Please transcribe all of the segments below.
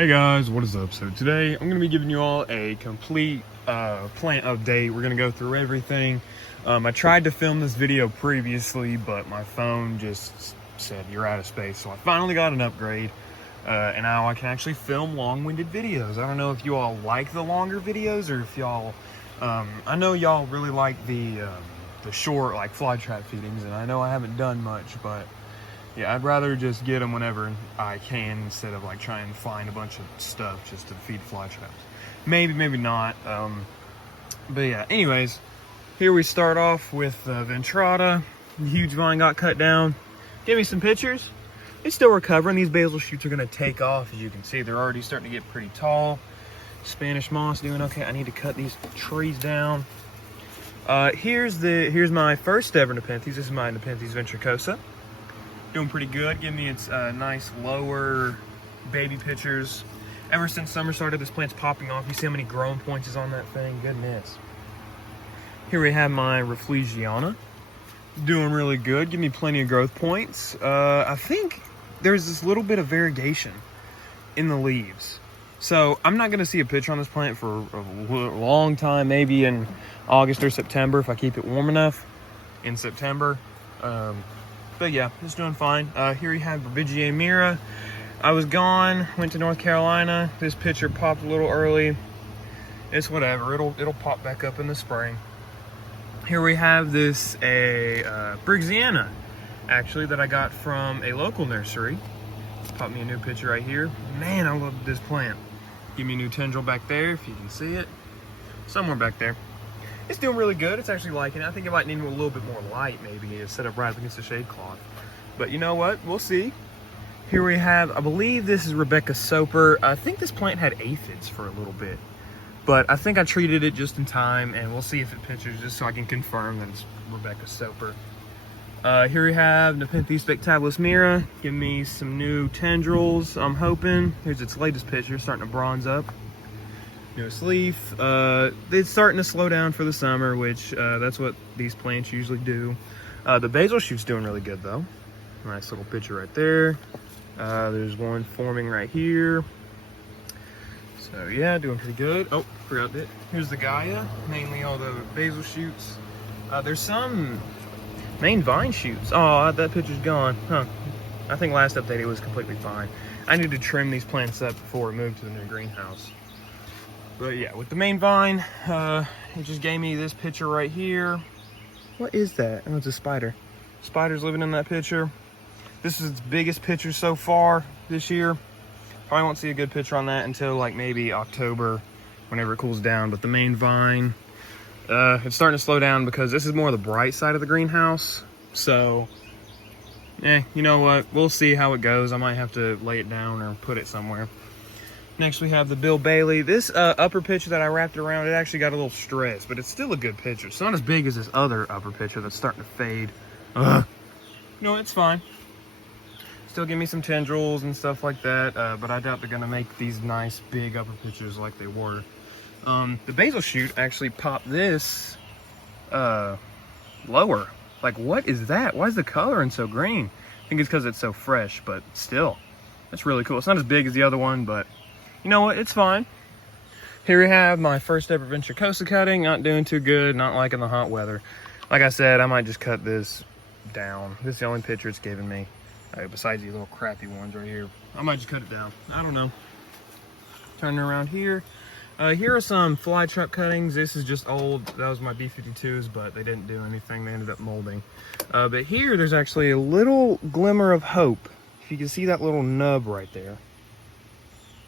Hey guys, what is up? So today I'm going to be giving you all a complete plant update. We're going to go through everything. I tried to film this video previously, but my phone just said you're out of space. So I finally got an upgrade, and now I can actually film long-winded videos. I don't know if you all like the longer videos or if y'all, I know y'all really like the short like fly trap feedings, and I know I haven't done much, but yeah, I'd rather just get them whenever I can instead of like trying to find a bunch of stuff just to feed fly traps. Maybe not. But yeah, anyways, here we start off with Ventrata. The huge vine got cut down. Give me some pictures. It's still recovering. These basil shoots are gonna take off. As you can see, they're already starting to get pretty tall. Spanish moss doing okay. I need to cut these trees down. Here's my first ever Nepenthes. This is my Nepenthes ventricosa. Doing pretty good. Give me its nice lower baby pictures. Ever since summer started, this plant's popping off. You see how many growing points is on that thing? Goodness. Here we have my Rafflesiana. Doing really good. Give me plenty of growth points. I think there's this little bit of variegation in the leaves. So I'm not going to see a picture on this plant for a long time, maybe in August or September if I keep it warm enough in September. But yeah, it's doing fine. Here you have Berbigia Mira. I was gone, went to North Carolina. This picture popped a little early. It's whatever, it'll pop back up in the spring. Here we have this Brigsiana, actually, that I got from a local nursery. Pop me a new picture right here. Man, I love this plant. Give me a new tendril back there, if you can see it. Somewhere back there. It's doing really good. It's actually liking it. I think it might need a little bit more light, maybe, instead of right up against the shade cloth. But you know what? We'll see. Here we have, I believe this is Rebecca Soper. I think this plant had aphids for a little bit, but I think I treated it just in time, and we'll see if it pictures just so I can confirm that it's Rebecca Soper. Here we have Nepenthes spectabilis mira. Give me some new tendrils, I'm hoping. Here's its latest picture, starting to bronze up. Newest leaf. It's starting to slow down for the summer, which that's what these plants usually do. The basil shoot's doing really good though. Nice little picture right there. There's one forming right here. So yeah, doing pretty good. Oh, forgot that. Here's the Gaia, mainly all the basil shoots. There's some main vine shoots. Oh, that picture's gone. Huh. I think last update it was completely fine. I need to trim these plants up before we move to the new greenhouse. But yeah, with the main vine, it just gave me this picture right here. What is that? Oh, it's a spider. Spider's living in that picture. This is its biggest picture so far this year. Probably won't see a good picture on that until like maybe October, whenever it cools down. But the main vine, it's starting to slow down because this is more the bright side of the greenhouse. So, you know what? We'll see how it goes. I might have to lay it down or put it somewhere. Next we have the Bill Bailey. This upper picture that I wrapped around, it actually got a little stressed, but it's still a good picture. It's not as big as this other upper picture that's starting to fade. No, it's fine. Still give me some tendrils and stuff like that, but I doubt they're gonna make these nice big upper pictures like they were. The basil shoot actually popped this lower. Like, what is that? Why is the coloring so green? I think it's because it's so fresh, but still, that's really cool. It's not as big as the other one, but you know what? It's fine. Here we have my first ever ventricosa cutting. Not doing too good. Not liking the hot weather. Like I said, I might just cut this down. This is the only picture it's given me. Besides these little crappy ones right here. I might just cut it down. I don't know. Turning around here. Here are some fly trap cuttings. This is just old. That was my B52s, but they didn't do anything. They ended up molding. But here, there's actually a little glimmer of hope. If you can see that little nub right there.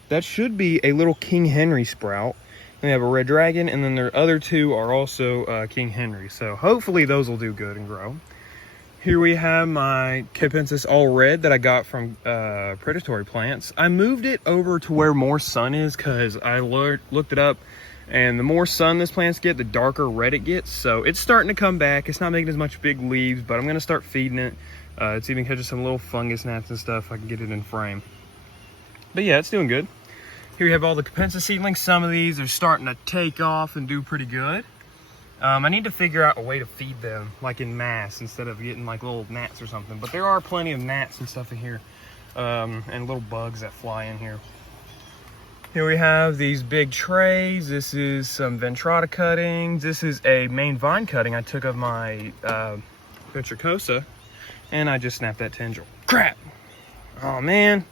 That should be a little King Henry sprout. And we have a red dragon, and then their other two are also King Henry. So hopefully those will do good and grow. Here we have my Capensis all red that I got from Predatory Plants. I moved it over to where more sun is because I looked it up, and the more sun this plants get, the darker red it gets. So it's starting to come back. It's not making as much big leaves, but I'm going to start feeding it. It's even catching some little fungus gnats and stuff. I can get it in frame. But yeah, it's doing good. Here you have all the Capensis seedlings. Some of these are starting to take off and do pretty good. I need to figure out a way to feed them, like in mass, instead of getting like little gnats or something. But there are plenty of gnats and stuff in here, and little bugs that fly in here. Here we have these big trays. This is some Ventrata cuttings. This is a main vine cutting I took of my Ventricosa, and I just snapped that tendril. Crap! Oh man.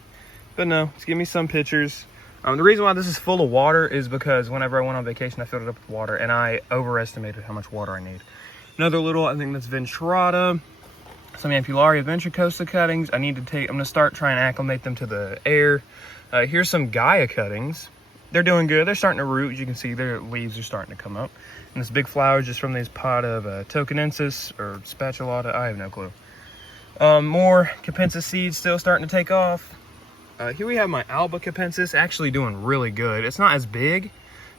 But no, let's give me some pictures. The reason why this is full of water is because whenever I went on vacation, I filled it up with water, and I overestimated how much water I need. Another little, I think that's Ventrata. Some Ampullaria Ventricosa cuttings. I'm gonna start trying to acclimate them to the air. Here's some Gaia cuttings. They're doing good. They're starting to root. As you can see, their leaves are starting to come up. And this big flower is just from this pot of Tokenensis or Spatulata. I have no clue. More Capensis seeds still starting to take off. Here we have my Alba Capensis, actually doing really good. It's not as big,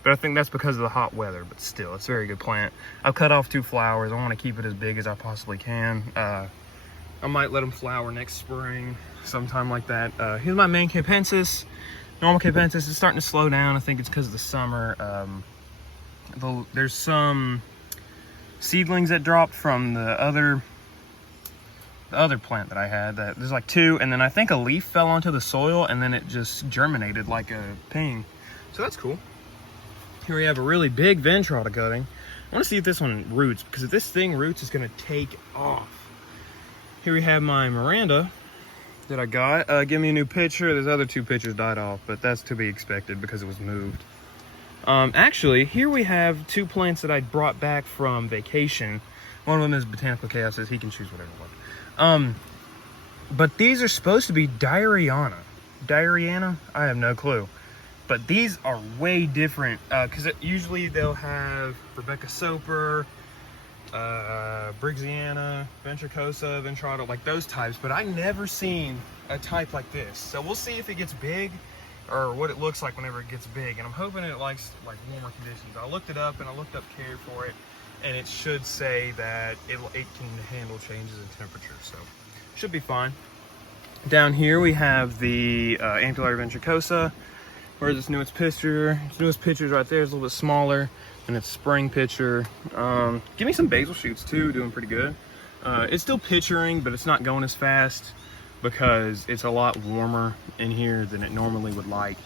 but I think that's because of the hot weather, but still, it's a very good plant. I've cut off 2 flowers. I want to keep it as big as I possibly can. I might let them flower next spring, sometime like that. Here's my main Capensis. Normal Capensis is starting to slow down. I think it's because of the summer. There's some seedlings that dropped from the other plant that I had. There's like 2, and then I think a leaf fell onto the soil, and then it just germinated like a ping. So that's cool. Here we have a really big Ventrata cutting. I want to see if this one roots, because if this thing roots, it's going to take off. Here we have my Miranda that I got. Give me a new picture. There's other 2 pictures died off, but that's to be expected because it was moved. Actually, here we have 2 plants that I brought back from vacation. One of them is Botanical Chaos, says he can choose whatever one. But these are supposed to be Diariana. Diariana? I have no clue. But these are way different, because usually they'll have Rebecca Soper, Briggsana, Ventricosa, Ventrata, like those types, but I never seen a type like this. So we'll see if it gets big or what it looks like whenever it gets big, and I'm hoping it likes like warmer conditions. I looked it up, and I looked up care for it, and it should say that it can handle changes in temperature, so should be fine. Down here we have the Ampullaria Ventricosa. Where's its newest picture? Its newest picture is right there. It's a little bit smaller than its spring picture. Give me some basil shoots too, doing pretty good. It's still picturing, but it's not going as fast because it's a lot warmer in here than it normally would like.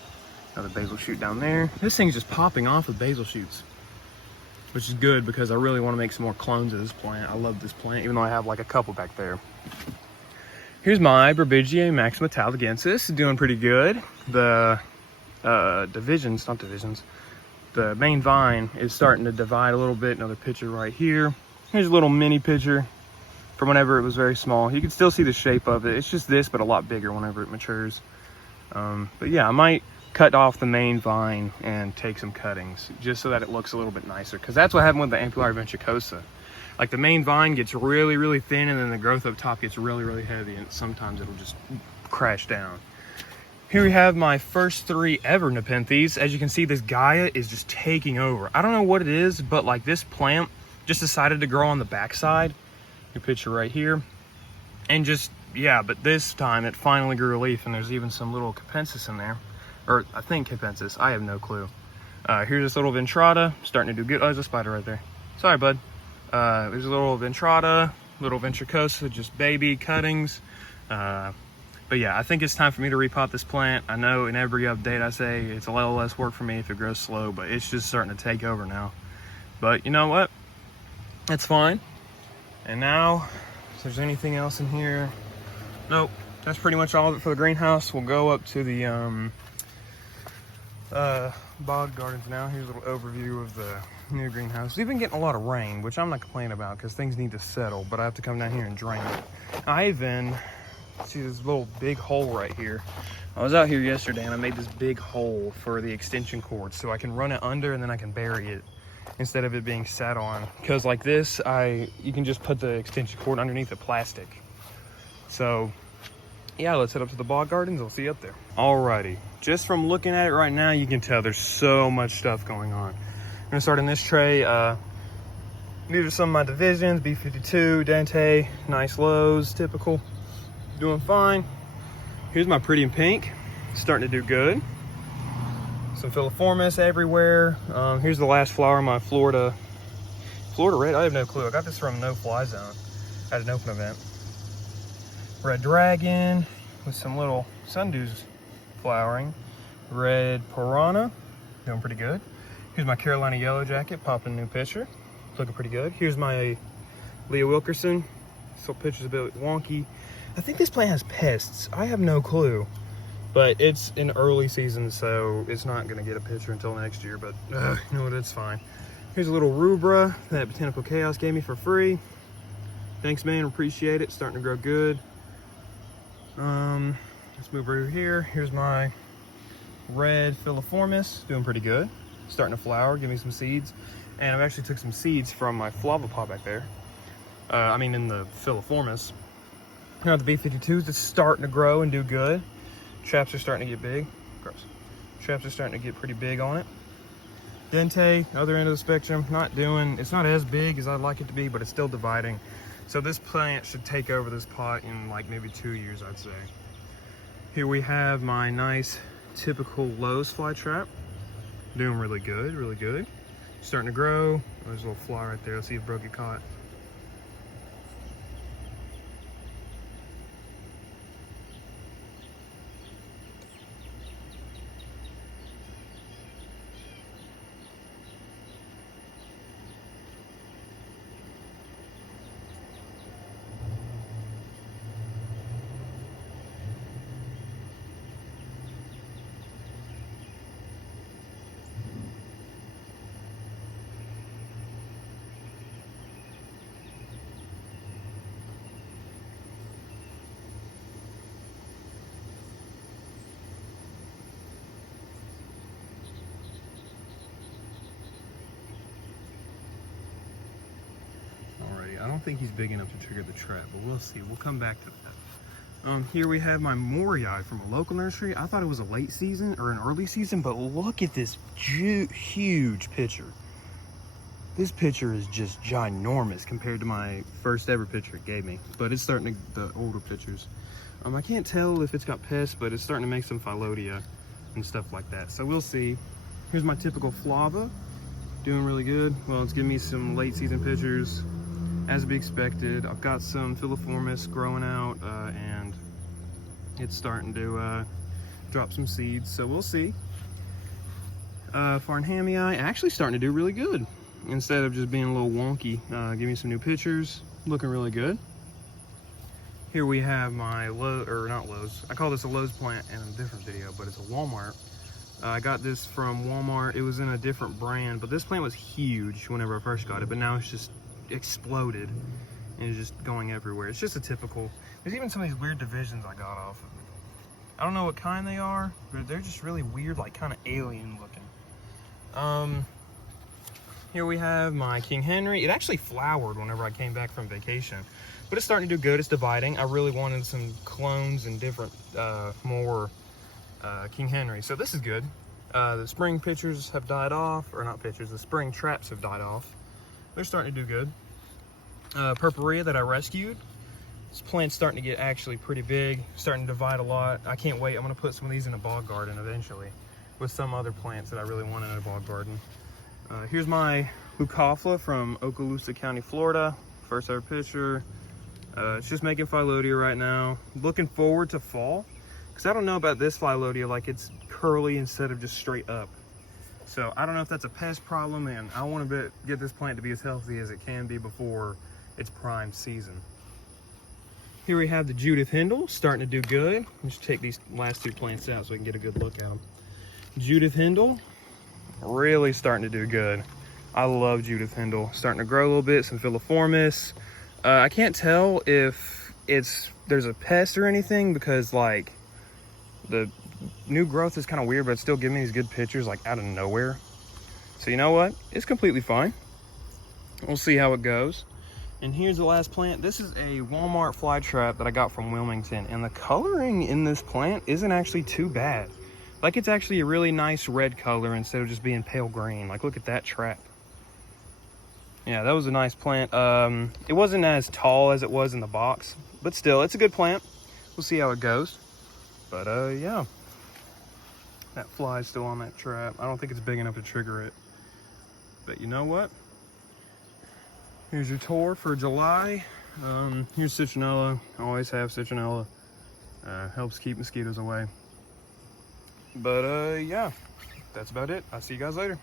Another basil shoot down there. This thing's just popping off with basil shoots, which is good because I really want to make some more clones of this plant. I love this plant, even though I have like a couple back there. Here's my Burbigiae Maxima Taligensis, doing pretty good. The the main vine is starting to divide a little bit. Another picture right here. Here's a little mini picture from whenever it was very small. You can still see the shape of it. It's just this, but a lot bigger whenever it matures. But yeah, I might cut off the main vine and take some cuttings just so that it looks a little bit nicer, because that's what happened with the Ampullaria Ventricosa. Like the main vine gets really, really thin, and then the growth up top gets really, really heavy, and sometimes it'll just crash down. Here we have my first 3 ever Nepenthes. As you can see, this Gaia is just taking over. I don't know what it is, but like this plant just decided to grow on the backside. Your picture right here. And just, yeah, but this time it finally grew a leaf, and there's even some little Capensis in there. Or I think Capensis, I have no clue. Here's this little Ventrata, starting to do good. Oh, there's a spider right there. Sorry, bud. There's a little Ventrata, little Ventricosa, just baby cuttings. But yeah, I think it's time for me to repot this plant. I know in every update I say it's a little less work for me if it grows slow, but it's just starting to take over now. But you know what? That's fine. And now, if there's anything else in here, nope. That's pretty much all of it for the greenhouse. We'll go up to the bog gardens now. Here's a little overview of the new greenhouse. We've been getting a lot of rain, which I'm not complaining about because things need to settle, but I have to come down here and drain it. I even see this little big hole right here. I was out here yesterday and I made this big hole for the extension cord so I can run it under and then I can bury it instead of it being sat on. Because like this, you can just put the extension cord underneath the plastic. So yeah, let's head up to the bog gardens. I'll see you up there. Alrighty, just from looking at it right now, you can tell there's so much stuff going on. I'm gonna start in this tray. These are some of my divisions: B52, Dante, nice lows, typical. Doing fine. Here's my Pretty in Pink, starting to do good. Some Filiformis everywhere. Here's the last flower, my Florida Red. I have no clue. I got this from No Fly Zone at an open event. Red Dragon with some little sundews flowering. red piranha, doing pretty good. Here's my Carolina yellow jacket, popping a new picture, looking pretty good. Here's my Leah Wilkerson. So picture's a bit wonky. I think this plant has pests. I have no clue, but it's in early season, so it's not gonna get a picture until next year, but you know what, it's fine. Here's a little rubra that Botanical Chaos gave me for free. Thanks, man, appreciate it. Starting to grow good. Let's move over here. Here's my red Filiformis, doing pretty good. Starting to flower, give me some seeds. And I've actually took some seeds from my flava pot back there. I mean in the Filiformis. Now the B52s, it's starting to grow and do good. Traps are starting to get big. Gross. Traps are starting to get pretty big on it. Dente, other end of the spectrum, it's not as big as I'd like it to be, but it's still dividing. So this plant should take over this pot in like maybe 2 years, I'd say. Here we have my nice typical Lowe's flytrap. Doing really good, really good. Starting to grow. There's a little fly right there. Let's see if Bro get caught. I don't think he's big enough to trigger the trap, but we'll see. We'll come back to that. Here we have my Morii from a local nursery. I thought it was a late season or an early season, but look at this huge picture. This picture is just ginormous compared to my first ever picture it gave me, but it's starting to, the older pictures. I can't tell if it's got pests, but it's starting to make some phyllodia and stuff like that. So we'll see. Here's my typical flava, doing really good. Well, it's giving me some late season pictures. As to be expected, I've got some Filiformis growing out and it's starting to drop some seeds, so we'll see. Farnhamii actually starting to do really good. Instead of just being a little wonky, give me some new pictures, looking really good. Here we have my not Lowe's, I call this a Lowe's plant in a different video, but it's a Walmart. I got this from Walmart. It was in a different brand, but this plant was huge whenever I first got it, but now it's just exploded and it's just going everywhere. It's just a typical, there's even some of these weird divisions I got off of it. I don't know what kind they are, but they're just really weird, like kind of alien looking. Here we have my King Henry. It actually flowered whenever I came back from vacation, but it's starting to do good. It's dividing. I really wanted some clones and different more King Henry, so this is good. The spring pictures have died off, or not pictures, the spring traps have died off. They're starting to do good. Purpurea that I rescued. This plant's starting to get actually pretty big, starting to divide a lot. I can't wait. I'm gonna put some of these in a bog garden eventually with some other plants that I really want in a bog garden. Here's my Leucophylla from Okaloosa County, Florida. First ever picture. It's just making phyllodia right now. Looking forward to fall, because I don't know about this phyllodia, like it's curly instead of just straight up. So I don't know if that's a pest problem, and I want to get this plant to be as healthy as it can be before its prime season. Here we have the Judith Hindle, starting to do good. Let's take these last two plants out so we can get a good look at them. Judith Hindle, really starting to do good. I love Judith Hindle. Starting to grow a little bit, some Filiformis. I can't tell if there's a pest or anything, because like the new growth is kind of weird, but it's still giving me these good pictures like out of nowhere. So you know what? It's completely fine. We'll see how it goes. And here's the last plant. This is a Walmart fly trap that I got from Wilmington, and the coloring in this plant isn't actually too bad. Like, it's actually a really nice red color instead of just being pale green. Like, look at that trap. Yeah, that was a nice plant. It wasn't as tall as it was in the box, but still, it's a good plant. We'll see how it goes. But yeah, that fly's still on that trap. I don't think it's big enough to trigger it. But you know what? Here's your tour for July. Here's citronella. I always have citronella. Helps keep mosquitoes away. But yeah, that's about it. I'll see you guys later.